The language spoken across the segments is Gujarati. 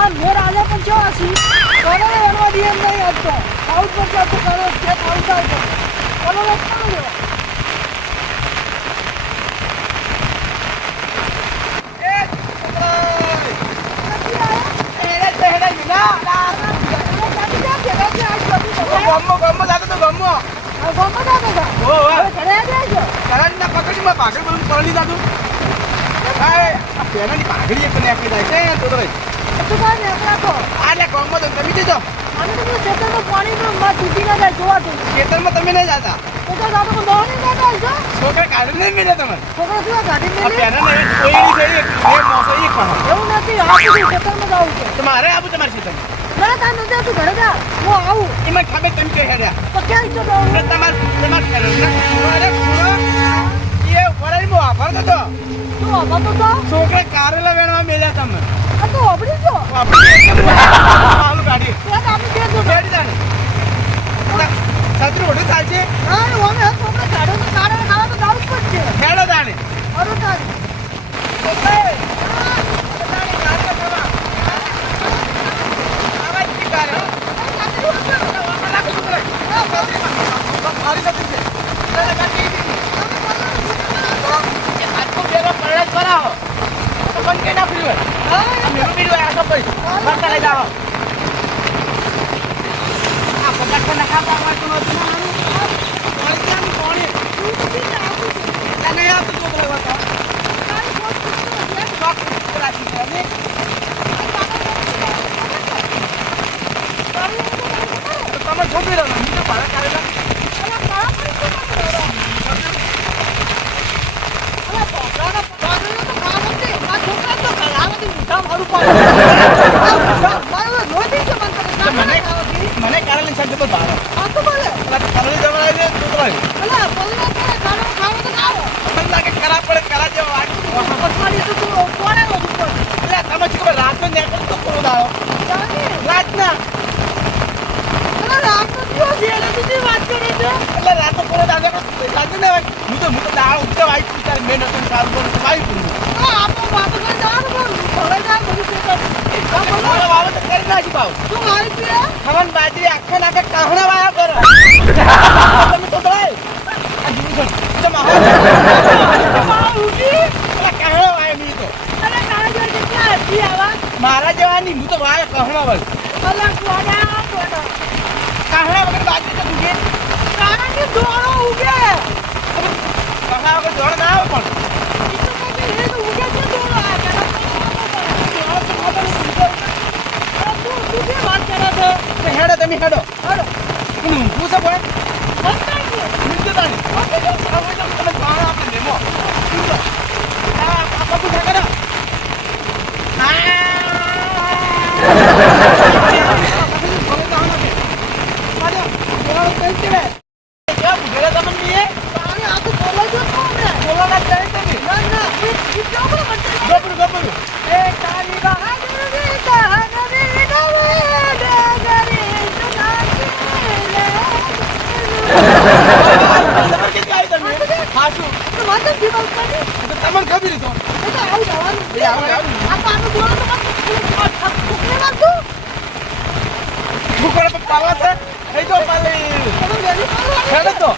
આ મેર આજે પણ જો આસી કોને એનો દીએમ નહીં આપતો આઉટ પર તો કરો કે આઉટ આવતો કોનો લખવાનો એ ગમો જાતો તો ગમો ઓ ઘરે આવજો કરંટ ના પકડી માં પાઘડી બધું પડી જાતું હાય આ પેનાની પાઘડી એક નાખી જાય છે તો રે તું કાને આપો આલે ગમો તો તમે જજો મને તો ખેતરમાં પાણીમાં માં તૂટી ના જાય જોવા તો ખેતરમાં તમે નહીં જાતા તો જાતો તો બહાર ના જાય છોકરા કાઢી નહીં મળે તમે છોકરા શું ગાડી આ મેલે પેના નહીં કોઈ નહીં જઈ એ મોસો એક પણ એવું નથી આ ખેતરમાં જાવું છે તમારે આવું તમારી ખેતરમાં ના તા નથી તું ઘરે જા હું આવું એમાં ખબર તમે કે હેડ્યા તો ક્યાં ઈચ્છો જાઉં તમાર ખેતર એ વરાઈ મો આભાર તો તું આવા તો છોકરા કારેલા વેણવા મેલ્યા તમે આ તો ઓબડી જો આલુ ગાડી ત્યાં આપણે કે તો બેડી જાને સતરું ઓઢું થાય છે હા ઓમે છોકરા ગાડો તો કારે ખાવા તો જાવું જ પડશે હેડો જાણે અરે તાર તમે છોડી રહ્યો ને ભાડા કાઢેલા મને કારેલી શાક જબર ભાવે કારેલી જબર આવી તો મને લાગે ખરાબ પડે કરા જેવો તમે શું રાત ને તો પૂરો દાવો રાત ના એટલે રાત તો પૂરો દાદા લાગે ને હું તો દાળ ઉઠે વાઈ તારે મેં નતું સારું બોલું તો વાઈ પૂરું વાવે તો કરી નાખી પાવ ખવન બાજરી આખે નાખે કાહણા વાયા કરો તમે તો ભાઈ આ જીવ કાહણા વાય મી તો મારા જેવાની હું તો વાય કાહણા વાય કાહણા વગર બાજરી તો ઉગે કાહણા વગર દોડ ના આવે પણ હેડો તમે હેડો પૂછો પણ નીચે તાણી તમે પાણા આપણે લેમો આ બાપુ ઠાકર તમને ખબર તો ઠુકડે પાવા છે એ તો પાલી હેડે તો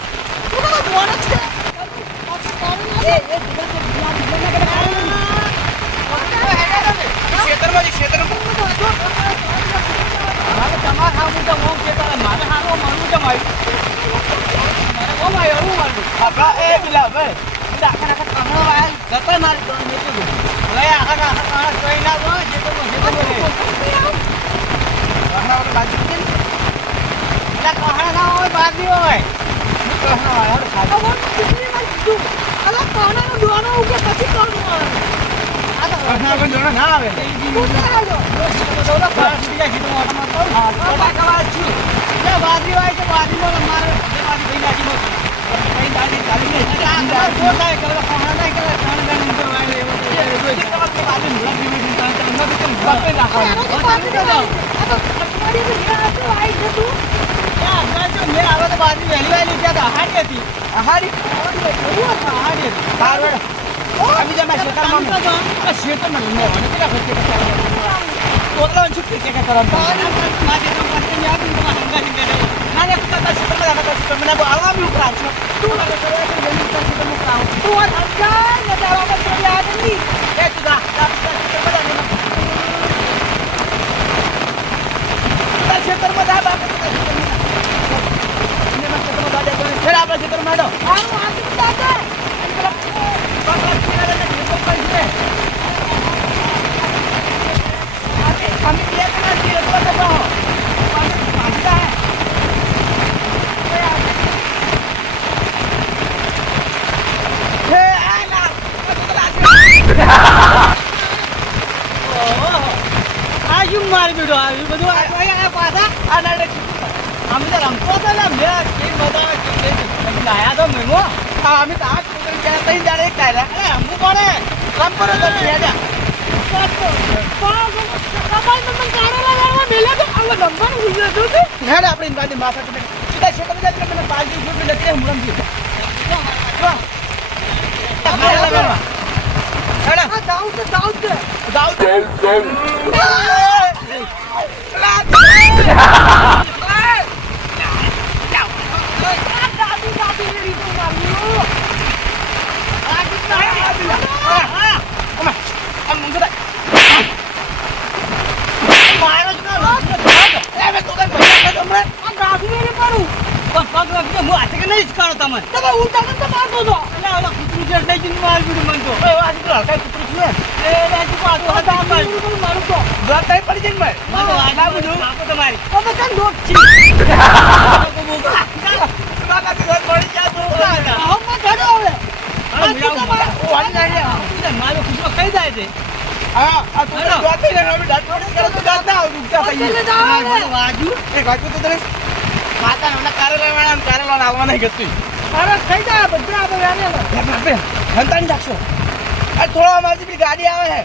ના આવે તોતલા અંશુ કે કરમ મારે તો પાછળ યાદ હું તમારા હંગાથી કરે ના ને કતા છે તમે આગળ છે મને આવા બી ઉપરા છો તું લાગે છે કે જમીન પર છે તમે ઉપરા તું આ હંગા ને તારા પર ચોરી આ નહીં એ તું જા બધા ને ખેતરમાં જા બાપ ને મત ખેતરમાં જા દે ફેર આપણે ખેતરમાં હેડો આવું આજી દાદા બાપા કિનારે ને ખેતર પર છે हमें ये करना चाहिए तो देखो पानी भागता है हे आना आज मार बिडो आज બધું આ પાછા આ નાડે અમે તો રમતો તો ને મે કે મજા કે લાયા તો મેમો અમે તો આજ ઉતરી ગયા તઈ જાડે કાયલા અરે હમુ કોને કામ કરો તો યાડા હેડ આપણે ગાડી માથા તમે સીધા છે તમે મને 5 દિવસ સુધી લખી હું રમજી ગાડી આવે હે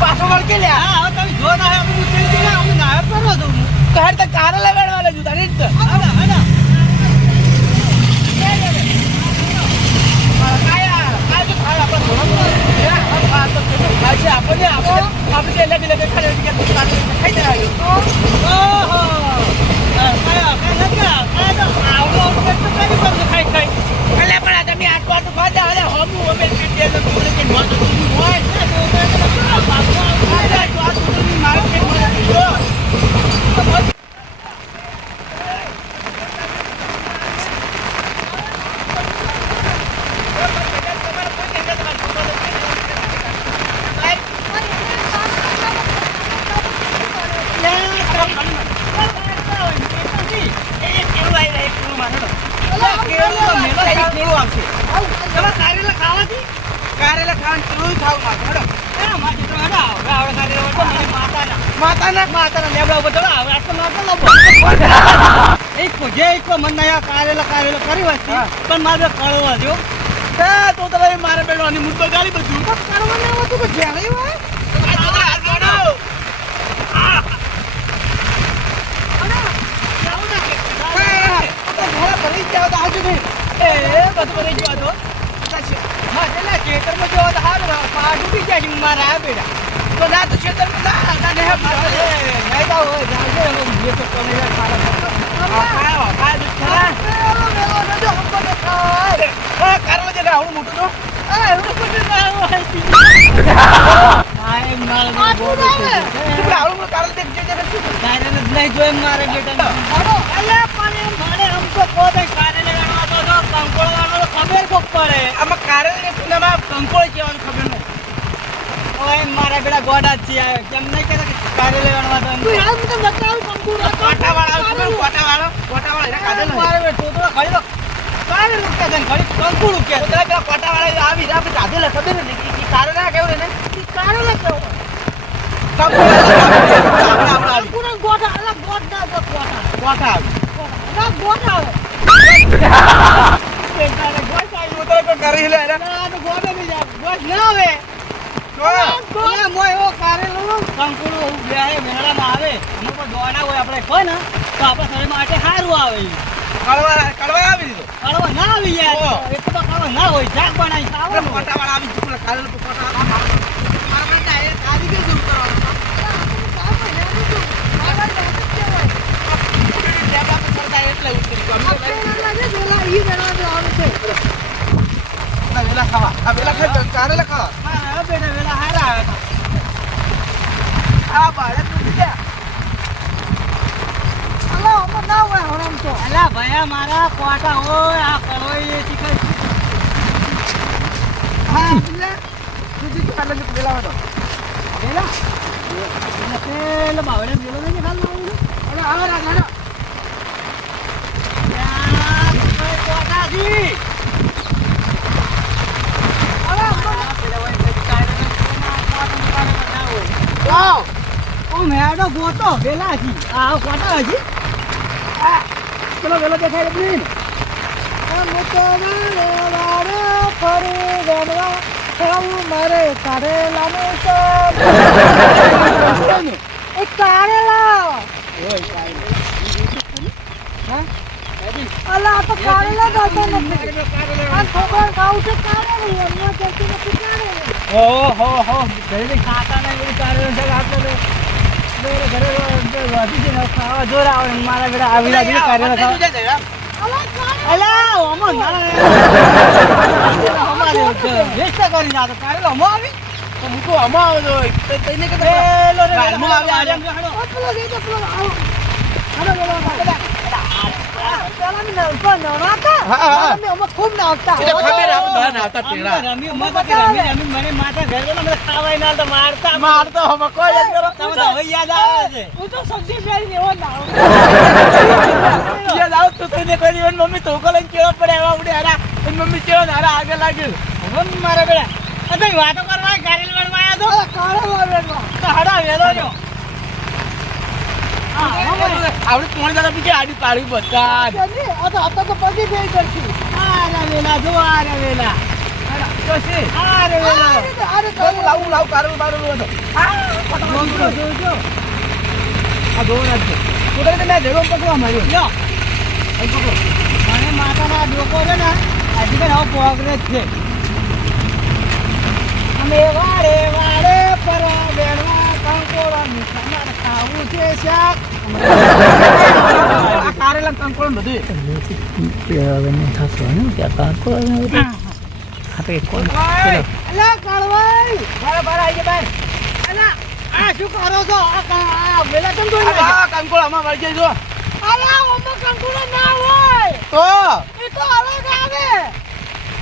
પાછો વળ કે લે જો ના કાર લગાડવા જુ તારી પણ મારે કળવા જો તો તમે મારે બેડવાની મુદ્દો ગાડી બધું કરવાને આવતું કે જ્યાં હોય મારા બેડા ગોડા છે કેમ નહીં કે કાર્ય લેવાનો તો યાર મને બતાવ કંકુડા કોટાવાળો એને કાઢે મારે બે તો ખાઈ લો કાર્ય રૂપિયા દન ખાલી કંકુ રૂપિયા તો પેલા કોટાવાળા આવી આપણે કાઢે લે ખબર ને કે કાર્ય ના કેવું ને કાર્ય લે કેવું કંકુ ગોડા અલગ ગોડા કોટા ના ગોડા કરી લે તો ગોડા નહીં જા ગોડ ના આવે મોય કારેલું કંકુડું બેહે મેળામાં આવે એનું પણ દોડા હોય આપણે કોઈ ને તો આપણા શરીર માટે સારું આવે કડવા આવી દીધો. કડવા ના આવી યાર ઓહો. એક તો કડવા ના હોય શાક બનાવી ખાવા પેલા કોટાવાળા આવી ગયું, પેલા કારેલા તો કોટા. મારા બેટા એ કારીગર શું કરવાનું? ટેબા પર સરદાર એટલે ઉતરી ગયો. અમે તો પેલા વેલા ખાવા. આ વેલા ખાઈ કારેલા ખાવા. હા બેટા વેલા હારા હતા આ બાળક તૂટી ગયા. અલા ભયા મારા કોટા હોય આ કડવાઈ એ શીખાય હા, એટલે તૂટી ગયું. એટલે જો વેલા હતો. વેલા પેલો બાવળે વેલો નહીં ખાલ અને આવા રાખ. કોટાજી લાવ. ઓ મેડો ગોતો વેલા છી આ કોટા હજી પેલો વેલો દેખાય જ નહીં. મારે કારેલાનું કારેલા અલા આ તો કારેલા ખાતો નથી આ ખબર ખાવું છે કારેલું એમનો જલ્દી નથી કારેલું હો ઘરે ખાતા નહીં એવું કારણ છે આપણે ઘરે વાસી છે ખાવા જોર આવે મારા બેટા આવી લાગી કારેલા ખાવા અલા કારેલા અલા ઓમો ના અમારે વેસ્ટ કરી ના તો કારેલા ઓમો આવી તો મૂકો આમાં આવો તો તઈને કે પેલો રે ગાલમાં આવે, આરે આરે. પેલો દે તો પેલો આવો આનો પેલો પેલા મે નવતો નવાતા હા, હા. મે અમે ખૂબ નાવતા એટલે ખબર આપણે બહાર નાવતા પેલા. રમી મને માથા ઘરે મને ખાવાય ના તો મારતા મારતો હવે કોઈ જ કરો. તમે તો હવે યાદ આવે છે હું તો સબ્જી ફેરી એવો નાવ યાદ આવ તો તઈને કરી એન મમ્મી તો લઈને કેળો પડે એવા ઉડે હારા. એન મમ્મી કેળો ને હારા આગળ લાગ્યું. હવે મારા બેટા અરે વાતો કરવા કારેલ વણવા આવ્યા તો અલા કારેલા વેણવા તો હડા વેલો જો આપણે પોણી દાડા પીકે આડી પાડી બધા. કેની આ તો હતા તો પગી ગઈ કરતી આરે વેલા જો આરે વેલા આરે વેલા અરે લાવું કારેલું બારેલું હતો. ડોંગરો જોજો આ દોર જ છે. તો તને મેં ભેગો પકડવા માર્યો. લ્યો અહીં પકડો મને માતાના ડોકો છે ને હજી કે હવે પોગરે જ છે અમે વારે વારે પર વેણવા કંકોળો તમારે ખાવું છે શાક આ કારેલા કંકોળો ને બધું. અલા કાળવાઈ બરાબર આવી ગયા બાર અલા આ શું કરો છો આ વેલા કેમ દોડી આ કંકોળો આમાં વળી જાય જો. અલા ઓમો કંકુડો ના હોય તો એ તો અલગ આવે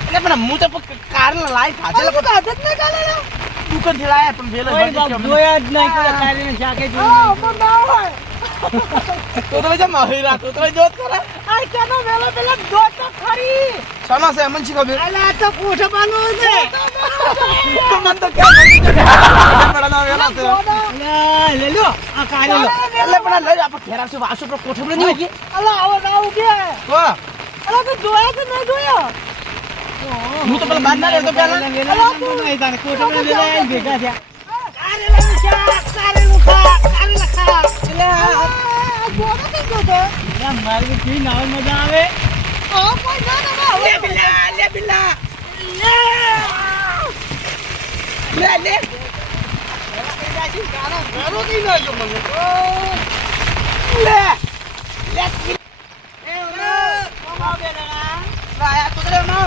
એટલે પણ હું તો કારેલા લાઈ ખાધેલા અલા તો આદત નહીં કાઢેલા દુકાન થી લાયા પણ વેલો કોઈ બાપ જોયા જ નહીં કે કારેલીને શાકે હા જોયું ઓમો ના હોય તો જમ હીરા તો જોત કરે. આ કેનો વેલો પેલા દોત તો ખરી સાના છે અમન શી ખબર. અલા આ તો કોઠબાનું છે મન તો ક્યાં બડાના વેલા છે. અલા, લે લ્યો આ કારેલો એટલે પણ લઈ આપણે ઘેરા છે વાસુ પર કોઠબડે નહીં ઉગી. અલા આવો આવું કે તો અલા તો જોયા કે નહીં જોયા હું તો પેલા બાર ના રહેતો પેલા. વેલા નહીં તાને કોઠામાં વેલા આવીને ભેગા થયા કારેલાનું શાક કારેલું ખા કારેલા ખા એટલે આ ગોળો કઈ ગયો અલા, મારી કેવી નાવ મજા આવે આ કોઈ ના ના લે બિલ્લા લે બિલ્લા લે લે. વેલો કઈ ના જો મને લે લે એ ઓરે મામા બેલા લાયા તો રે નો.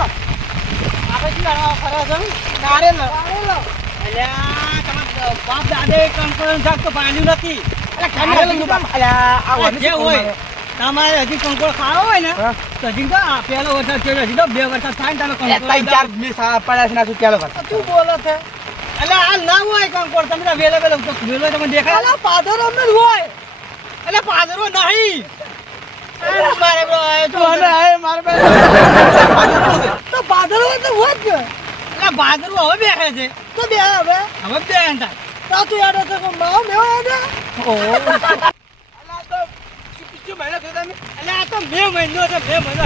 આપણે શું કરવા ફરો છો કારેલા કારેલો અલ્યા તમારા બાપ દાદે કંકોળનું શાક તો પાડ્યું નથી કારેલા નું અલ્યા આ આ જે હોય તમારે હજી કંકોળ ખાવો હોય ને હા. તો હજી તો આ પહેલો વરસાદ થયો હજી તો 2 વરસાદ થાય ને તમે ત્રણ ચાર મી સા પડ્યા છે ના તું ચાલો કર. તું બોલે છે એટલે હાલ ના હોય કંકોળ તમે તો વેલો વેલો તો વેલો તમને દેખાય અલા પાદર અમે જ હોય એટલે પાદરો નહીં મારે bro, એ તો મને આય માર બે તો પાદર હોય તો હોય જ કે એટલે પાદરો હવે બેસે છે તો બે હવે હવે બેન થાય તો તું યાદ હતો કે માવ મેવ યાદ અલા તો ચૂપ મહિના થયો તમે. એટલે આ તો 2 મહિનો છે 2 મહિનો